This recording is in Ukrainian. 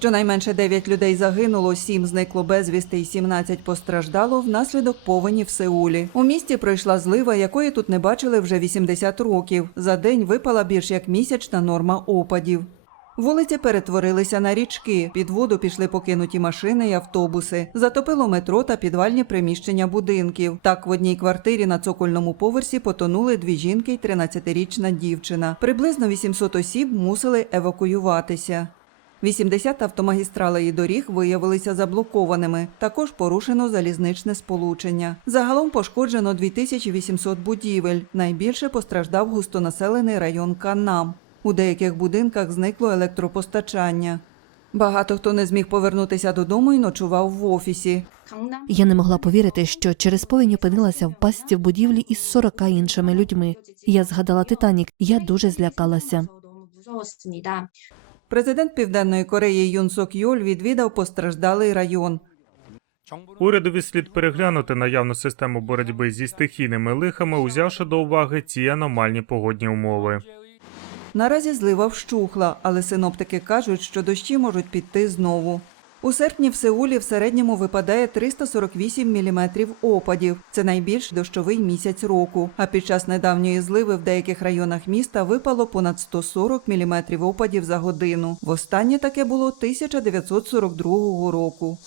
Щонайменше 9 людей загинуло, 7 зникло безвісти і 17 постраждало внаслідок повені в Сеулі. У місті пройшла злива, якої тут не бачили вже 80 років. За день випала більш як місячна норма опадів. Вулиці перетворилися на річки. Під воду пішли покинуті машини і автобуси. Затопило метро та підвальні приміщення будинків. Так, в одній квартирі на цокольному поверсі потонули дві жінки й 13-річна дівчина. Приблизно 800 осіб мусили евакуюватися. 80 автомагістралей і доріг виявилися заблокованими. Також порушено залізничне сполучення. Загалом пошкоджено 2800 будівель. Найбільше постраждав густонаселений район Канам. У деяких будинках зникло електропостачання. Багато хто не зміг повернутися додому і ночував в офісі. Я не могла повірити, що через повінь опинилася в пастці в будівлі із 40 іншими людьми. Я згадала Титанік. Я дуже злякалася. Президент Південної Кореї Юн Сок Йоль відвідав постраждалий район. Урядові слід переглянути наявну систему боротьби зі стихійними лихами, узявши до уваги ці аномальні погодні умови. Наразі злива вщухла, але синоптики кажуть, що дощі можуть піти знову. У серпні в Сеулі в середньому випадає 348 міліметрів опадів. Це найбільш дощовий місяць року. А під час недавньої зливи в деяких районах міста випало понад 140 міліметрів опадів за годину. Востаннє таке було 1942 року.